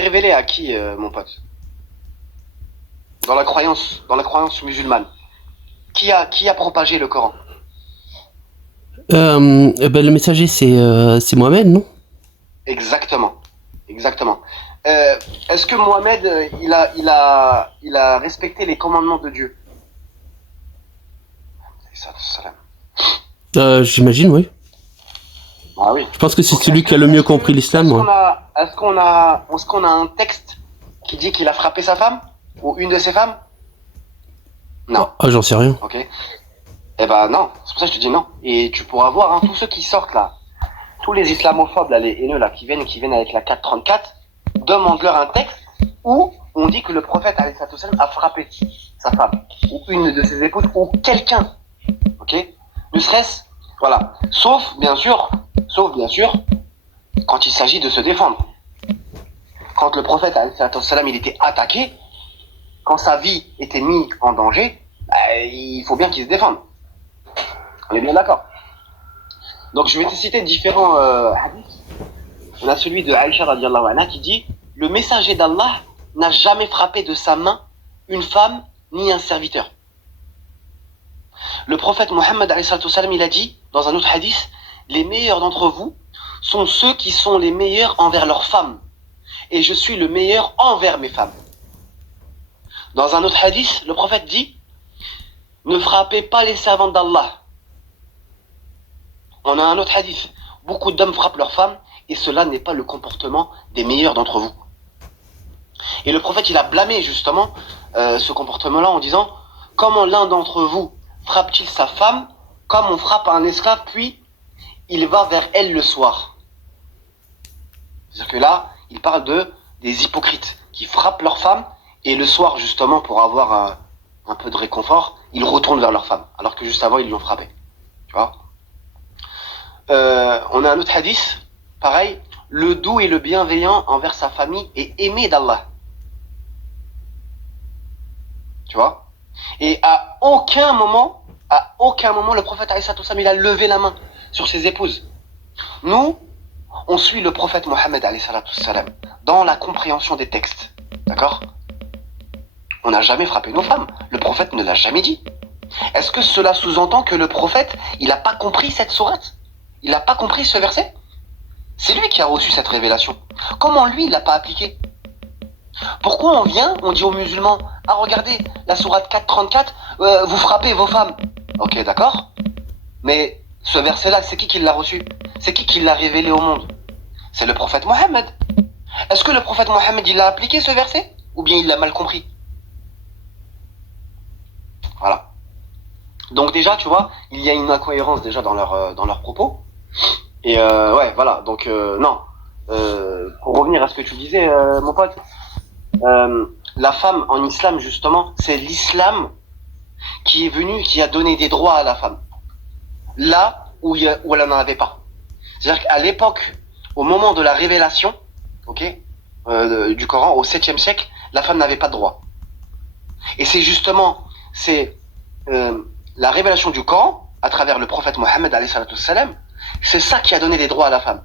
été révélé à qui, mon pote? Dans la croyance musulmane. Qui a propagé le Coran? Le messager, c'est Mohamed, non? Exactement. Exactement. Est-ce que Mohamed, il a respecté les commandements de Dieu? J'imagine, oui. Ah oui. Je pense que c'est Donc, celui qui a le mieux compris l'islam, ouais. est-ce qu'on a un texte qui dit qu'il a frappé sa femme? Ou une de ses femmes? Non. Ah, j'en sais rien. Ok. Eh ben non, c'est pour ça que je te dis non. Et tu pourras voir, hein, tous ceux qui sortent là, tous les islamophobes là, les haineux là, qui viennent avec la 434, demande-leur un texte où on dit que le prophète alayhi salam a frappé sa femme, ou une de ses épouses, ou quelqu'un. Ok? Ne serait-ce, voilà. Sauf bien sûr, quand il s'agit de se défendre. Quand le prophète alayhi salam il était attaqué, quand sa vie était mise en danger, il faut bien qu'il se défende. On est bien d'accord. Donc je vais te citer différents hadiths. On a celui de Aïcha radiallahu anha qui dit: le messager d'Allah n'a jamais frappé de sa main une femme ni un serviteur. Le prophète Mohammed alayhi salam, il a dit dans un autre hadith: les meilleurs d'entre vous sont ceux qui sont les meilleurs envers leurs femmes, et je suis le meilleur envers mes femmes. Dans un autre hadith, le prophète dit: ne frappez pas les servantes d'Allah. On a un autre hadith: beaucoup d'hommes frappent leurs femmes, et cela n'est pas le comportement des meilleurs d'entre vous. Et le prophète, il a blâmé justement ce comportement-là en disant: comment l'un d'entre vous frappe-t-il sa femme comme on frappe un esclave, puis il va vers elle le soir? C'est-à-dire que là, il parle des hypocrites qui frappent leur femme, et le soir, justement, pour avoir un peu de réconfort, ils retournent vers leur femme, alors que juste avant, ils l'ont frappé. Tu vois? On a un autre hadith, pareil: le doux et le bienveillant envers sa famille est aimé d'Allah. Tu vois? Et à aucun moment, le prophète alayhi salam, il a levé la main sur ses épouses. Nous, on suit le prophète Mohammed alayhi salam dans la compréhension des textes. D'accord? On n'a jamais frappé nos femmes. Le prophète ne l'a jamais dit. Est-ce que cela sous-entend que le prophète, il n'a pas compris cette sourate? Il n'a pas compris ce verset? C'est lui qui a reçu cette révélation. Comment lui, il l'a pas appliqué? Pourquoi on dit aux musulmans: ah regardez, la sourate 434, vous frappez vos femmes. Ok, d'accord. Mais ce verset-là, c'est qui l'a reçu? C'est qui l'a révélé au monde? C'est le prophète Mohammed. Est-ce que le prophète Mohammed, il a appliqué ce verset? Ou bien il l'a mal compris? Voilà. Donc déjà, tu vois, il y a une incohérence déjà dans leurs propos. Et ouais, voilà. Donc non. Pour revenir à ce que tu disais, mon pote, la femme en islam, justement, c'est l'islam qui est venu, qui a donné des droits à la femme. Là où elle n'en avait pas. C'est-à-dire qu'à l'époque, au moment de la révélation, ok, du Coran, au 7e siècle, la femme n'avait pas de droit. Et c'est justement, la révélation du Coran, à travers le prophète Mohammed alayhi salam, c'est ça qui a donné des droits à la femme.